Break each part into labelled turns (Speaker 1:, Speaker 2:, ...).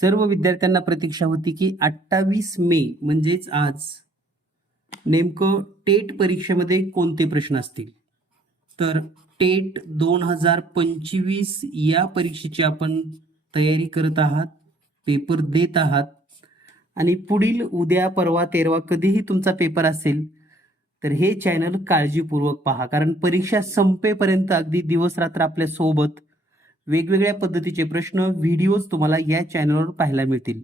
Speaker 1: सर्व विद्यार्थ्यांना प्रतीक्षा होती की अठ्ठावीस मे म्हणजेच आज नेमकं टेट परीक्षेमध्ये कोणते प्रश्न असतील? तर टेट दोन हजार पंचवीस या परीक्षेची आपण तयारी करत आहात पेपर देत आहात. आणि पुढील उद्या परवा तेरवा कधीही तुमचा पेपर असेल तर हे चॅनल काळजीपूर्वक पहा. कारण परीक्षा संपेपर्यंत अगदी दिवस रात्र आपल्यासोबत वेगवेगळ्या पद्धतीचे प्रश्न व्हिडिओज तुम्हाला या चॅनलवर पाहायला मिळतील.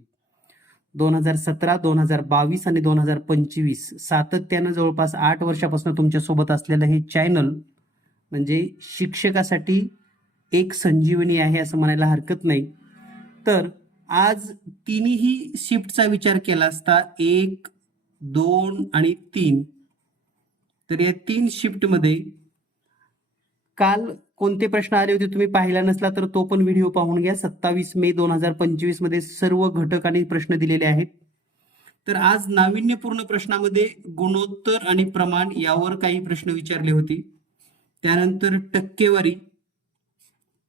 Speaker 1: दोन हजार सतरा दोन हजार बावीस आणि दोन हजार पंचवीस सातत्यानं जवळपास आठ वर्षापासून तुमच्यासोबत असलेलं हे चॅनल म्हणजे शिक्षकासाठी एक संजीवनी आहे असं म्हणायला हरकत नाही. तर आज तिन्ही शिफ्टचा विचार केला असता एक दोन आणि तीन. तर या तीन शिफ्टमध्ये काल कोणते प्रश्न आले होते तुम्ही पाहिला नसला तर तो पण व्हिडिओ पाहून घ्या. सत्तावीस मे दोन हजार पंचवीसमध्ये सर्व घटक आणि प्रश्न दिलेले आहेत. तर आज नाविन्यपूर्ण प्रश्नामध्ये गुणोत्तर आणि प्रमाण यावर काही प्रश्न विचारले होते. त्यानंतर टक्केवारी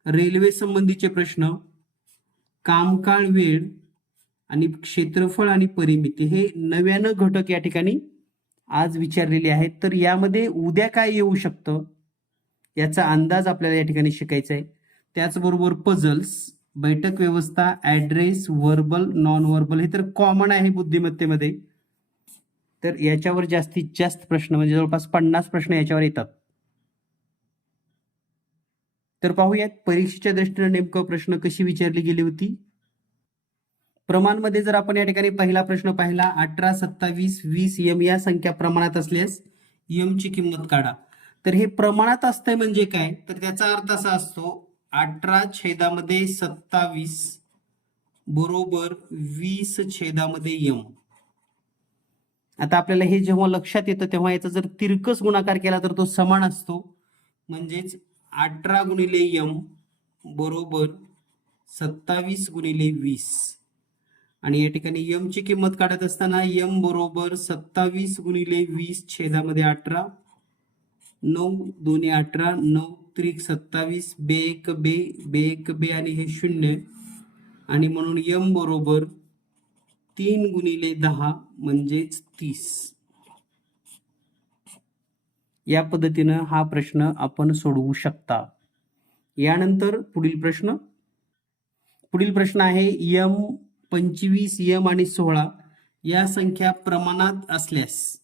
Speaker 1: रेल्वे संबंधीचे प्रश्न कामकाळ वेळ आणि क्षेत्रफळ आणि परिमिती हे नव्यानं घटक या ठिकाणी आज विचारलेले आहेत. तर यामध्ये उद्या काय येऊ शकतं? याचा अंदाज आपल्याला या ठिकाणी शिकायचा आहे त्याचबरोबर पझल्स बैठक व्यवस्था ऍड्रेस व्हर्बल नॉन व्हर्बल हे तर कॉमन आहे बुद्धिमत्तेमध्ये. तर याच्यावर जास्तीत जास्त प्रश्न म्हणजे जवळपास पन्नास प्रश्न याच्यावर येतात. तर पाहूयात परीक्षेच्या दृष्टीने नेमकं प्रश्न कशी विचारली गेली होती? प्रमाणमध्ये जर आपण या ठिकाणी पहिला प्रश्न पाहिला अठरा सत्तावीस वीस यम या संख्या प्रमाणात असल्यास यम ची किंमत काढा. तर हे प्रमाणात असतंय म्हणजे काय? तर त्याचा अर्थ असा असतो अठरा छेदामध्ये सत्तावीस बरोबर वीस छेदामध्ये यम. आता आपल्याला हे जेव्हा लक्षात येतं तेव्हा याचा जर तिरकस गुणाकार केला तर तो समान असतो. म्हणजेच अठरा गुणिले यम बरोबर सत्तावीस गुणिले वीस. आणि या ठिकाणी यम ची किंमत काढत असताना यम बरोबर सत्तावीस गुणिले वीस छेदामध्ये अठरा नऊ दोन्ही अठरा नऊ त्रिक सत्तावीस बे एक बे बे एक बे आणि हे शून्य. आणि म्हणून यम बरोबर तीन गुणिले दहा म्हणजेच तीस. या पद्धतीनं हा प्रश्न आपण सोडवू शकता. यानंतर पुढील प्रश्न. पुढील प्रश्न आहे यम पंचवीस यम आणि सोळा या संख्या प्रमाणात असल्यास.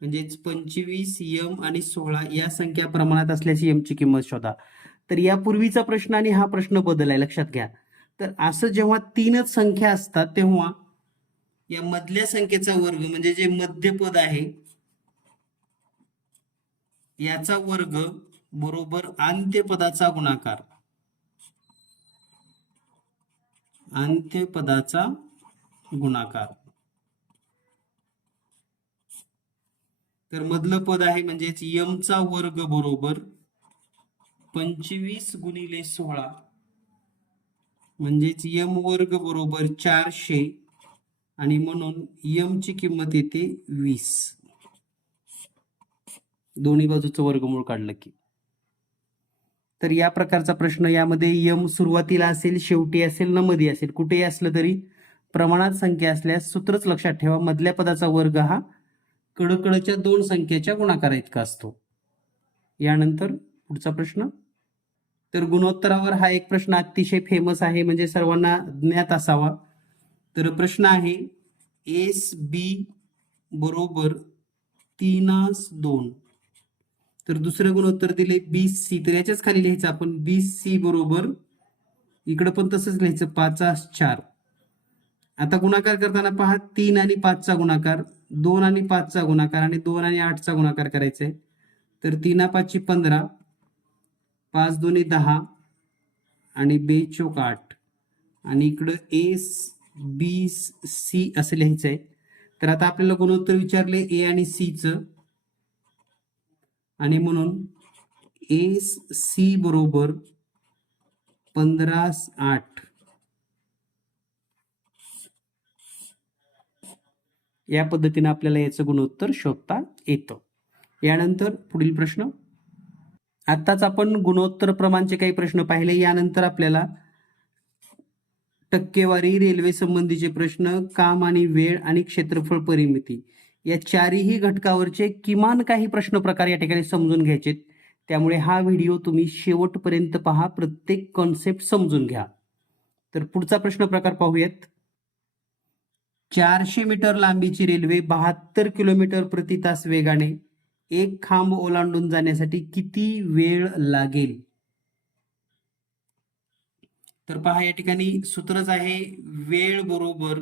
Speaker 1: म्हणजेच पंचवीस यम आणि सोळा या संख्या प्रमाणात असल्याची यमची किंमत शोधा. तर यापूर्वीचा प्रश्न आणि हा प्रश्न बदल आहे लक्षात घ्या. तर असं जेव्हा तीनच संख्या असतात तेव्हा या मधल्या संख्येचा वर्ग म्हणजे जे मध्यपद आहे याचा वर्ग बरोबर अंत्यपदाचा गुणाकार. अंत्यपदाचा गुणाकार. तर मधलं पद आहे म्हणजेच यमचा वर्ग बरोबर पंचवीस गुणिले सोळा. म्हणजेच यम वर्ग बरोबर चारशे आणि म्हणून यम ची किंमत येते वीस. दोन्ही बाजूचं वर्गमूळ काढलं की. तर या प्रकारचा प्रश्न यामध्ये यम सुरुवातीला असेल शेवटी असेल न मध्ये असेल कुठेही असलं तरी प्रमाणात संख्या असल्यास सूत्रच लक्षात ठेवा मधल्या पदाचा वर्ग हा कडकडच्या दोन संख्येच्या गुणाकारा इतका असतो. यानंतर पुढचा प्रश्न. तर गुणोत्तरावर हा एक प्रश्न अतिशय फेमस आहे म्हणजे सर्वांना ज्ञात असावा. तर प्रश्न आहे एस बी बरोबर तीनास दोन. तर दुसरं गुणोत्तर दिले बी सी. तर याच्याच खाली लिहायचं आपण बी सी बरोबर इकडं पण तसंच लिहायचं पाचास चार. आता गुणाकार करताना पहा तीन आणि पाचचा गुणाकार. दोन आणि पाचचा गुणाकार आणि दोन आणि आठचा गुणाकार करायचा. आहे तर तीन पाचची पंधरा पाच दोन्ही दहा आणि बे चोक आठ. आणि इकडं एस बी सी असं लिहायचं आहे तर आता आपल्याला गुणोत्तर विचारले? ए आणि सीचं. आणि म्हणून एस सी बरोबर पंधरा आठ. या पद्धतीने आपल्याला याचं गुणोत्तर शोधता येतं. यानंतर पुढील प्रश्न. आत्ताच आपण गुणोत्तर प्रमाणचे काही प्रश्न पाहिले. यानंतर आपल्याला टक्केवारी रेल्वे संबंधीचे प्रश्न काम आणि वेळ आणि क्षेत्रफळ परिमिती या चारही घटकावरचे किमान काही प्रश्न प्रकार या ठिकाणी समजून घ्यायचे. त्यामुळे हा व्हिडिओ तुम्ही शेवटपर्यंत पहा. प्रत्येक कॉन्सेप्ट समजून घ्या. तर पुढचा प्रश्न प्रकार पाहूयात. चारशे मीटर लांबीची रेल्वे बहात्तर किलोमीटर प्रति तास वेगाने एक खांब ओलांडून जाण्यासाठी किती वेळ लागेल? तर पहा या ठिकाणी सूत्रच आहे वेळ बरोबर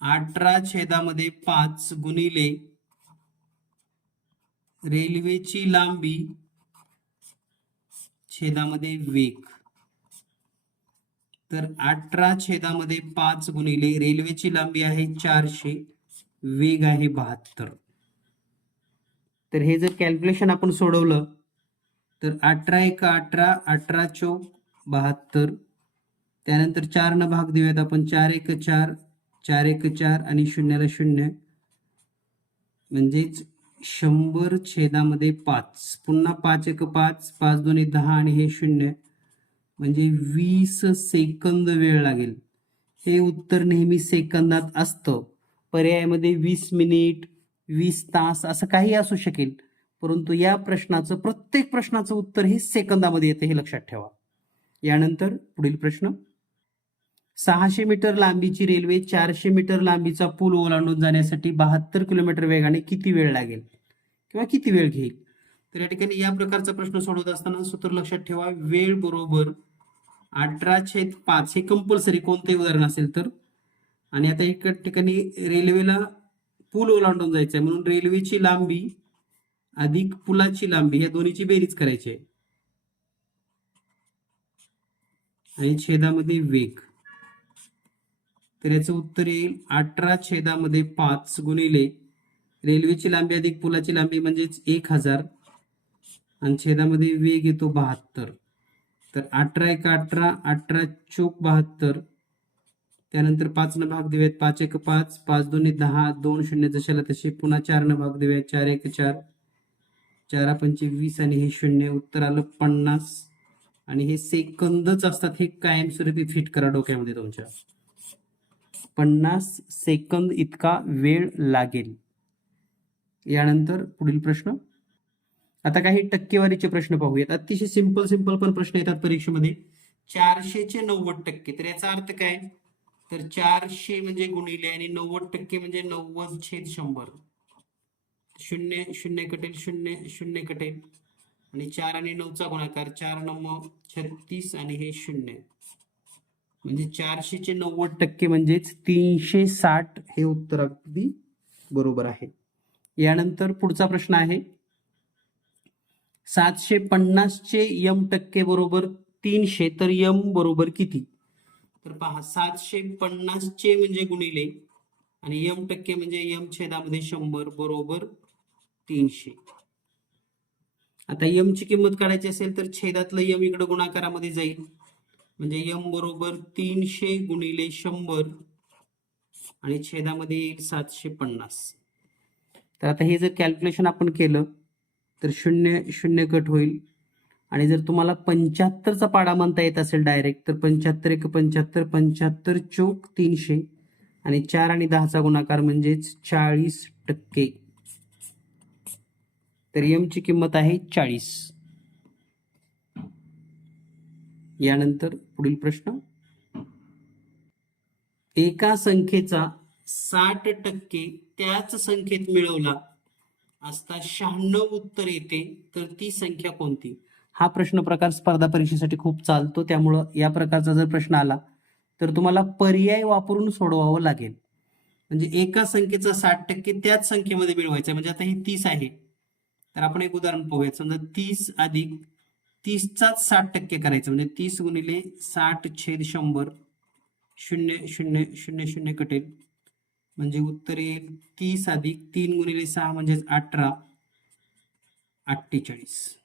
Speaker 1: अठरा छेदामध्ये पाच गुणिले रेल्वेची लांबी छेदामध्ये वेग. तर अठरा छेदामध्ये पाच गुणिले रेल्वेची लांबी आहे चारशे वेग आहे बहात्तर. तर हे जर कॅल्क्युलेशन आपण सोडवलं तर अठरा एक अठरा अठरा चौक बहात्तर. त्यानंतर चार न भाग देऊयात आपण चार एक चार चार एक चार आणि शून्याला शून्य. म्हणजेच शंभर छेदामध्ये पाच. पुन्हा पाच एक पाच पाच दोन्ही दहा आणि हे शून्य. म्हणजे वीस सेकंद वेळ लागेल. हे उत्तर नेहमी सेकंदात असतं. पर्यायामध्ये वीस मिनिट वीस तास असं काही असू शकेल. परंतु या प्रश्नाचं प्रत्येक प्रश्नाचं उत्तर हे सेकंदामध्ये येते हे लक्षात ठेवा. यानंतर पुढील प्रश्न. सहाशे मीटर लांबीची रेल्वे चारशे मीटर लांबीचा पूल ओलांडून जाण्यासाठी बहात्तर किलोमीटर वेगाने किती वेळ लागेल? किंवा किती वेळ घेईल? तर या ठिकाणी या प्रकारचा प्रश्न सोडवत असताना सूत्र लक्षात ठेवा. वेळ बरोबर अठरा छेद पाच हे कंपल्सरी कोणतेही उदाहरण असेल तर. आणि आता एका ठिकाणी रेल्वेला पूल ओलांडून जायचं आहे म्हणून रेल्वेची लांबी अधिक पुलाची लांबी या दोन्हीची बेरीज करायची आहे. आणि छेदामध्ये वेग. तर याचं उत्तर येईल अठरा छेदामध्ये पाच गुणिले रेल्वेची लांबी अधिक पुलाची लांबी म्हणजेच एक हजार. आणि छेदामध्ये वेग येतो बहात्तर. तर अठरा एक अठरा अठरा चोक बहात्तर. त्यानंतर पाच न भाग देऊयात पाच एक पाच पाच दोन्ही दहा दोन शून्य जशाला तसे पुन्हा चार न भाग देऊयात चार एक चार. चारा पंचे वीस आणि हे शून्य उत्तर आलं पन्नास. आणि हे सेकंदच असतात हे कायमस्वरूपी फिट करा डोक्यामध्ये तुमच्या. पन्नास सेकंद इतका वेळ लागेल. यानंतर पुढील प्रश्न. आता काही टक्केवारीचे प्रश्न पाहूयात. अतिशय सिंपल सिंपल पण प्रश्न येतात परीक्षेमध्ये. चारशेचे नव्वद टक्के. तर याचा अर्थ काय? तर चारशे म्हणजे गुणिले आणि नव्वद टक्के म्हणजे नव्वद छेद शंभर. शून्य शून्य कटेल शून्य शून्य कटेल. आणि चार आणि नऊचा गुणाकार चार नऊ छत्तीस आणि हे शून्य. म्हणजे चारशेचे नव्वद टक्के म्हणजेच तीनशे साठ हे उत्तर अगदी बरोबर आहे. यानंतर पुढचा प्रश्न आहे. सातशे पन्नासचे यम टक्के बरोबर तीनशे तर यम बरोबर किती? तर पहा सातशे पन्नासचे म्हणजे गुणिले आणि यम टक्के म्हणजे यम छेदामध्ये शंभर बरोबर तीनशे. आता यम ची किंमत काढायची असेल तर छेदातलं यम इकडे गुणाकारामध्ये जाईल. म्हणजे यम बरोबर तीनशे गुणिले शंभर आणि छेदामध्ये येईल सातशे पन्नास. तर आता हे जर कॅल्क्युलेशन आपण केलं तर शून्य शून्य कट होईल. आणि जर तुम्हाला पंच्याहत्तरचा पाडा म्हणता येत असेल डायरेक्ट तर पंच्याहत्तर एक पंच्याहत्तर पंच्याहत्तर चौक तीनशे. आणि चार आणि दहाचा गुणाकार म्हणजेच चाळीस टक्के. तर यमची किंमत आहे चाळीस. यानंतर पुढील प्रश्न. एका संख्येचा साठ टक्के त्याच संख्येत मिळवला असता शहाण्णव उत्तर येते तर ती संख्या कोणती? हा प्रश्न प्रकार स्पर्धा परीक्षेसाठी खूप चालतो त्यामुळं या प्रकारचा जर प्रश्न आला तर तुम्हाला पर्याय वापरून सोडवावं लागेल. म्हणजे एका संख्येचा साठ टक्के त्याच संख्येमध्ये मिळवायचं म्हणजे आता हे तीस आहे. तर आपण एक उदाहरण पाहूया समजा तीस अधिक तीसचाच साठ टक्के करायचं म्हणजे तीस गुणिले साठ छेद शंभर शून्य शून्य शून्य शून्य कटेल. म्हणजे उत्तर येईल तीस अधिक तीन गुणिले सहा म्हणजेच अठरा अठ्ठेचाळीस.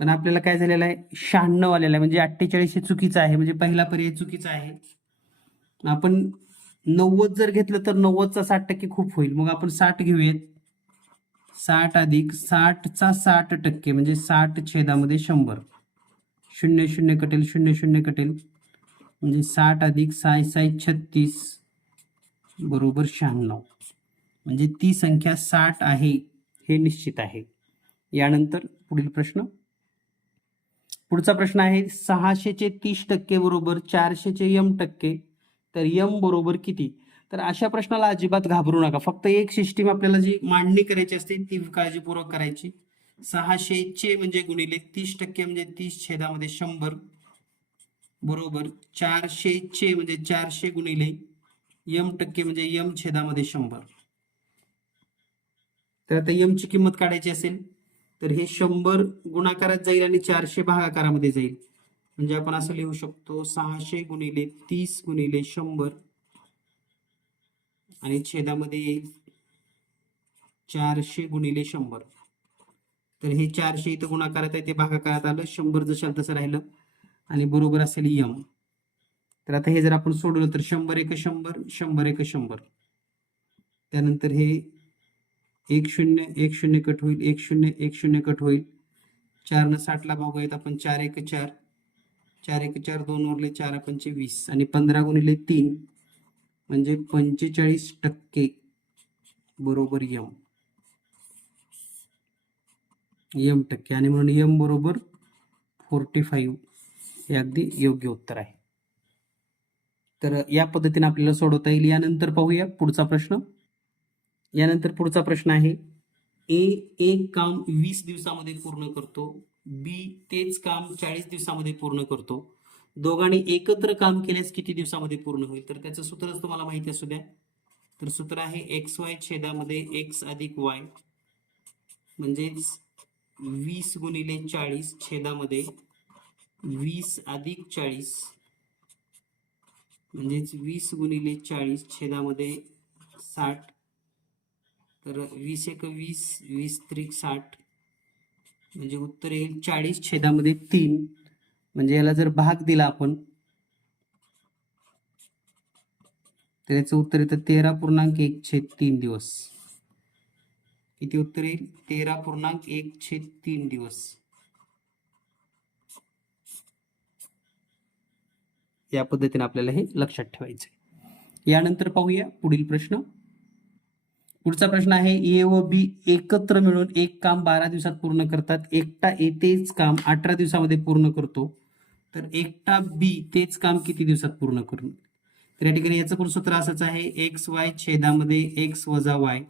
Speaker 1: पण आपल्याला काय झालेलं आहे? शहाण्णव आलेलं आहे. म्हणजे अठ्ठेचाळीस हे चुकीचं आहे. म्हणजे पहिला पर्याय चुकीचा आहे. आपण नव्वद जर घेतलं तर नव्वदचा साठ टक्के खूप होईल. मग आपण साठ घेऊयात. साठ अधिक साठचा साठ टक्के म्हणजे साठ छेदामध्ये शंभर. शून्य शून्य कटेल शून्य शून्य कटेल. म्हणजे साठ अधिक साय साय छत्तीस. बरोबर शहाण्णव. म्हणजे ती संख्या साठ आहे हे निश्चित आहे. यानंतर पुढील प्रश्न. पुढचा प्रश्न आहे सहाशेचे तीस टक्के बरोबर चारशेचे यम टक्के. तर यम बरोबर किती? तर अशा प्रश्नाला अजिबात घाबरू नका. फक्त एक सिस्टीम आपल्याला जी मांडणी करायची असते ती काळजीपूर्वक करायची. सहाशेचे म्हणजे गुणिले तीस टक्के म्हणजे तीस छेदामध्ये शंभर. बरोबर चारशेचे म्हणजे चारशे गुणिले यम टक्के म्हणजे यम छेदामध्ये शंभर. तर आता यमची किंमत काढायची असेल तर हे शंभर गुणाकारात जाईल आणि चारशे भागाकारामध्ये जाईल. म्हणजे आपण असं लिहू शकतो सहाशे गुणिले तीस गुणिले शंभर. आणि छेदामध्ये येईल चारशे गुणिले शंभर. तर हे चारशे इथं गुणाकारात आहे ते भागाकारात आलं शंभर जशाल तसं राहिलं आणि बरोबर असेल यम तर आता हे जर आपण सोडवलं तर शंभर एक शंभर शंभर एक शंभर. त्यानंतर हे एक शून्य एक शून्य कट होईल एक शून्य एक शून्य कट होईल. चारनं साठला भागूयात आपण चार एक चार चार एक चार दोन उरले चार पंचे वीस आणि पंधरा गुणिले तीन म्हणजे पंचेचाळीस टक्के बरोबर यम. यम टक्के. आणि म्हणून यम बरोबर फोर्टी फाईव्ह हे अगदी योग्य उत्तर आहे. तर या पद्धतीने आपल्याला सोडवता येईल. यानंतर पाहूया पुढचा प्रश्न. यानंतर पुढचा प्रश्न आहे ए एक काम वीस दिवसामध्ये पूर्ण करतो बी तेच काम चाळीस दिवसामध्ये पूर्ण करतो. दोघांनी एकत्र काम केल्यास किती दिवसामध्ये पूर्ण होईल? तर त्याचं सूत्रच तुम्हाला माहिती असू द्या. तर सूत्र आहे एक्स वाय छेदामध्ये एक्स अधिक वाय म्हणजेच वीस गुणिले चाळीस छेदामध्ये वीस अधिक चाळीस म्हणजेच वीस गुणिले चाळीस छेदामध्ये साठ. तर वीस एक वीस वीस त्रिक साठ. म्हणजे उत्तर येईल चाळीस छेदामध्ये तीन. म्हणजे याला जर भाग दिला आपण तर याचं उत्तर येतं तेरा पूर्णांक एक छेद तीन दिवस. किती उत्तर येईल? तेरा पूर्णांक एक छेद तीन दिवस. या पद्धतीने आपल्याला हे लक्षात ठेवायचं आहे यानंतर पाहूया पुढील प्रश्न. पुढचा प्रश्न आहे ए व बी एकत्र मिळून एक काम बारा दिवसात पूर्ण करतात. एकटा ए तेच काम अठरा दिवसामध्ये पूर्ण करतो. तर एकटा बी तेच काम किती दिवसात पूर्ण करून तर या ठिकाणी याचं पण सूत्र असंच आहे एक्स वाय छेदामध्ये एक्स वजा वाय.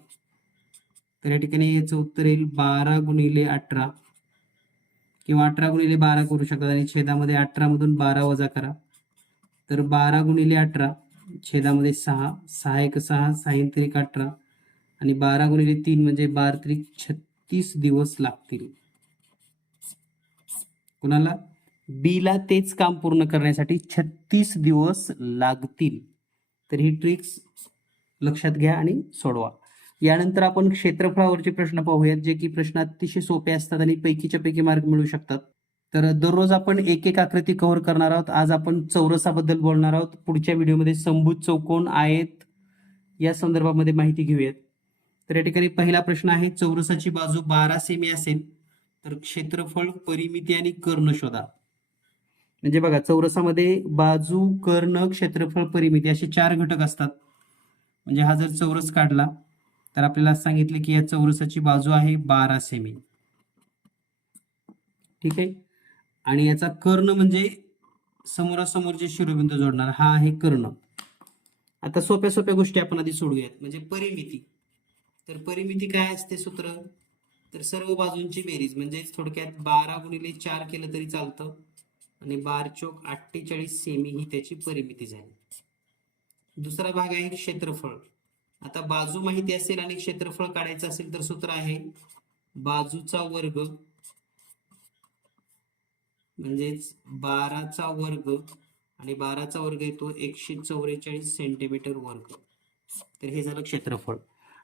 Speaker 1: तर या ठिकाणी याचं उत्तर येईल बारा गुणिले अठरा. किंवा अठरा गुणिले बारा करू शकतात आणि छेदामध्ये अठरा मधून बारा वजा करा. तर बारा गुणिले अठरा छेदामध्ये सहा सहा एक सहा सहा त्रिक अठरा आणि बारा गुणिले तीन म्हणजे बारा त्रिक छत्तीस दिवस लागतील. कुणाला? बीला तेच काम पूर्ण करण्यासाठी छत्तीस दिवस लागतील. तर ही ट्रिक्स लक्षात घ्या आणि सोडवा. यानंतर आपण क्षेत्रफळावरचे प्रश्न पाहूयात जे की प्रश्न अतिशय सोपे असतात आणि पैकीच्या पैकी मार्क मिळू शकतात. तर दररोज आपण एक एक आकृती कव्हर करणार आहोत. आज आपण चौरसाबद्दल बोलणार आहोत. पुढच्या व्हिडिओमध्ये संभूत चौकोन आहेत या संदर्भामध्ये माहिती घेऊयात. तर या ठिकाणी पहिला प्रश्न आहे चौरसाची बाजू बारा सेमी असेल तर क्षेत्रफळ परिमिती आणि कर्ण शोधा. म्हणजे बघा चौरसामध्ये बाजू कर्ण क्षेत्रफळ परिमिती असे चार घटक असतात. म्हणजे हा जर चौरस काढला तर आपल्याला सांगितले की या चौरसाची बाजू आहे बारा सेमी. ठीक आहे? आणि याचा कर्ण म्हणजे समोरासमोर जे शिरोबिंदू जोडणार हा आहे कर्ण. आता सोप्या सोप्या गोष्टी आपण आधी सोडूयात. म्हणजे परिमिती. तर परिमिती काय असते सूत्र? तर सर्व बाजूंची बेरीज म्हणजे थोडक्यात बारा गुणिले चार केलं तरी चालतं. आणि बार चोक अठ्ठेचाळीस सेमी ही त्याची परिमिती झाली. दुसरा भाग आहे क्षेत्रफळ. आता बाजू माहिती असेल आणि क्षेत्रफळ काढायचं असेल तर सूत्र आहे बाजूचा वर्ग म्हणजेच बाराचा वर्ग आणि बाराचा वर्ग येतो एकशे चौवेचाळीस सेंटीमीटर वर्ग. तर हे झालं क्षेत्रफळ.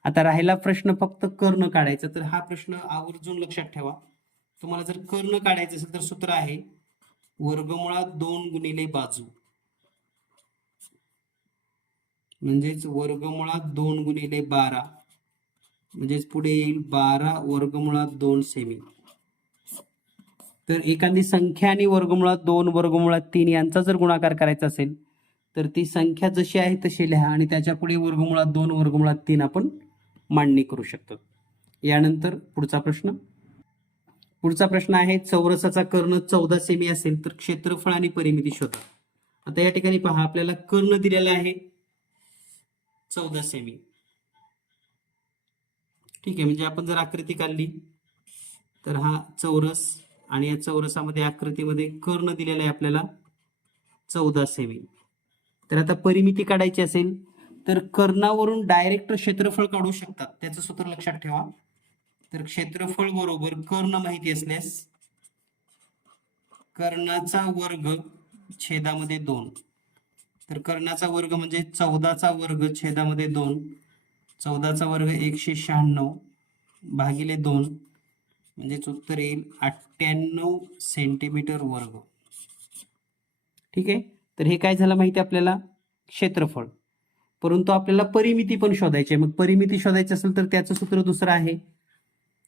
Speaker 1: आता राहिला प्रश्न फक्त कर्ण काढायचा. तर हा प्रश्न आवर्जून लक्षात ठेवा. तुम्हाला जर कर्ण काढायचं असेल तर सूत्र आहे वर्गमुळात दोन गुणिले बाजू. म्हणजेच वर्गमुळात दोन गुणिले बारा. म्हणजेच पुढे येईल बारा वर्गमुळात दोन सेमी तर एखादी संख्या आणि वर्गमुळात दोन वर्गमुळात तीन यांचा जर गुणाकार करायचा असेल तर ती संख्या जशी आहे तशी लिहा आणि त्याच्या पुढे वर्गमुळात दोन वर्गमुळात तीन आपण मांडणी करू शकतो. यानंतर पुढचा प्रश्न. पुढचा प्रश्न आहे चौरसाचा कर्ण चौदा सेमी असेल तर क्षेत्रफळ आणि परिमिती शोधा. आता या ठिकाणी पहा आपल्याला कर्ण दिलेला आहे चौदा सेमी. ठीक आहे म्हणजे आपण जर आकृती काढली तर हा चौरस आणि या चौरसामध्ये आकृतीमध्ये कर्ण दिलेला आहे आपल्याला चौदा सेमी. तर आता परिमिती काढायची असेल तर कर्णावरून डायरेक्ट क्षेत्रफळ काढू शकतात. त्याचं सूत्र लक्षात ठेवा. तर क्षेत्रफळ बरोबर कर्ण माहिती असल्यास कर्णाचा वर्ग छेदामध्ये दोन. तर कर्णाचा वर्ग म्हणजे चौदाचा वर्ग छेदामध्ये दोन. चौदाचा वर्ग एकशे शहाण्णव भागिले दोन. म्हणजेच उत्तर येईल अठ्ठ्याण्णव सेंटीमीटर वर्ग. ठीक आहे? तर हे काय झालं माहिती आपल्याला? क्षेत्रफळ. परंतु आपल्याला परिमिती पण शोधायची आहे. मग परिमिती शोधायची असेल तर त्याचं सूत्र दुसरं आहे.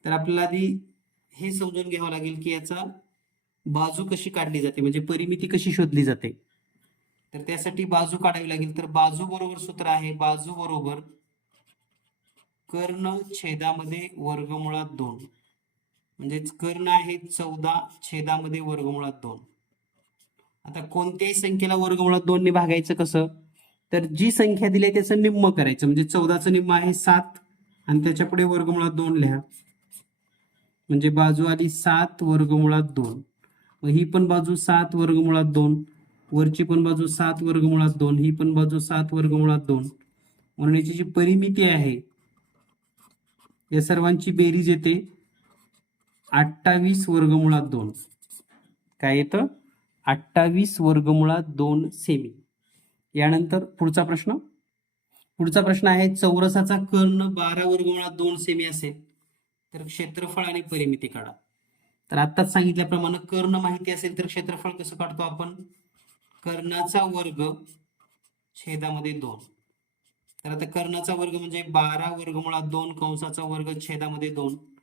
Speaker 1: तर आपल्याला आधी हे समजून घ्यावं लागेल की याचा बाजू कशी काढली जाते? म्हणजे परिमिती कशी शोधली जाते? तर त्यासाठी बाजू काढावी लागेल. तर बाजू बरोबर सूत्र आहे. बाजू बरोबर कर्ण छेदामध्ये वर्गमुळात दोन. म्हणजेच कर्ण आहे चौदा छेदामध्ये वर्गमुळात दोन. आता कोणत्याही संख्येला वर्गमुळात दोनने भागायचं कसं? तर जी संख्या दिली आहे त्याचं निम्म करायचं. म्हणजे चौदाचं निम्म आहे सात आणि त्याच्या पुढे वर्गमुळात दोन लिहा. म्हणजे बाजू आली सात वर्गमुळात दोन. मग ही पण बाजू सात वर्गमुळात दोन. वरची पण बाजू सात वर्गमुळात दोन. ही पण बाजू सात वर्गमुळात दोन. म्हणून याची जी परिमिती आहे. या सर्वांची बेरीज येते. अठ्ठावीस वर्गमुळात दोन. काय येतं? अठ्ठावीस वर्गमुळात दोन सेमी यानंतर पुढचा प्रश्न. पुढचा प्रश्न आहे चौरसाचा कर्ण बारा वर्गमुळात दोन सेमी असेल. तर क्षेत्रफळ आणि परिमिती काढा. तर आत्ताच सांगितल्याप्रमाणे कर्ण माहिती असेल तर क्षेत्रफळ कसं काढतो आपण? कर्णाचा वर्ग छेदामध्ये दोन. तर आता कर्णाचा वर्ग म्हणजे बारा वर्गमुळात दोन कंसाचा वर्ग छेदामध्ये दोन.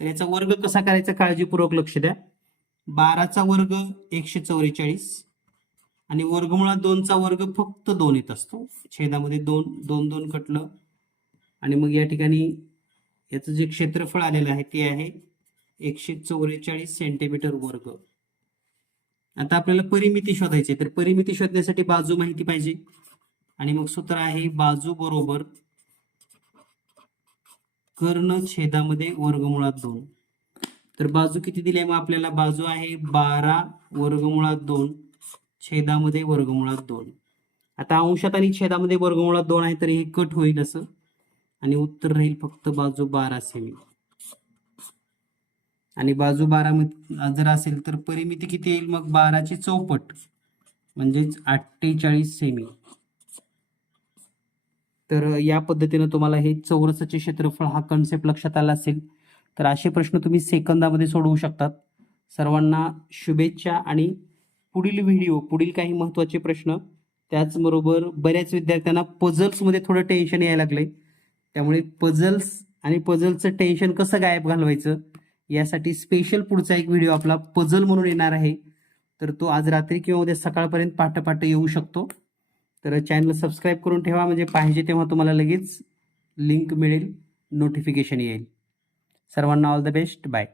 Speaker 1: तर याचा वर्ग कसा करायचा काळजीपूर्वक लक्ष द्या. बाराचा वर्ग एकशे चौवेचाळीस आणि वर्गमुळात दोनचा वर्ग फक्त दोन येत असतो. छेदामध्ये दोन दोन दोन कटलं आणि मग या ठिकाणी याचं जे क्षेत्रफळ आलेलं आहे ते आहे एकशे चौवेचाळीस सेंटीमीटर वर्ग. आता आपल्याला परिमिती शोधायची आहे. तर परिमिती शोधण्यासाठी बाजू माहिती पाहिजे. आणि मग सूत्र आहे बाजू बरोबर कर्ण छेदामध्ये वर्गमुळात दोन. तर बाजू किती दिली आहे मग आपल्याला? बाजू आहे बारा वर्गमुळात दोन. छेदामध्ये वर्गमुळात दोन. आता अंशात आणि छेदामध्ये वर्गमुळात दोन आहे तर हे कट होईल असं. आणि उत्तर राहील फक्त बाजू बारा सेमी आणि बाजू बारा जर असेल तर परिमिती किती येईल? मग बाराची चौपट. म्हणजेच अठ्ठेचाळीस सेमी तर या पद्धतीनं तुम्हाला हे चौरसाचे क्षेत्रफळ हा कन्सेप्ट लक्षात आला असेल. तर असे प्रश्न तुम्ही सेकंदामध्ये सोडवू शकतात. सर्वांना शुभेच्छा आणि पुढील व्हिडिओ पुढील काही महत्त्वाचे प्रश्न त्याचबरोबर बऱ्याच विद्यार्थ्यांना पझल्समध्ये थोडं टेन्शन यायला लागले त्यामुळे पझल्स आणि पझलचं टेन्शन कसं गायब घालवायचं यासाठी स्पेशल पुढचा एक व्हिडिओ आपला पझल म्हणून येणार आहे. तर तो आज रात्री किंवा उद्या सकाळपर्यंत पाठपाठ येऊ शकतो. तर चॅनल सबस्क्राईब करून ठेवा. म्हणजे पाहिजे तेव्हा तुम्हाला लगेच लिंक मिळेल. नोटिफिकेशन येईल. सर्वांना ऑल द बेस्ट बाय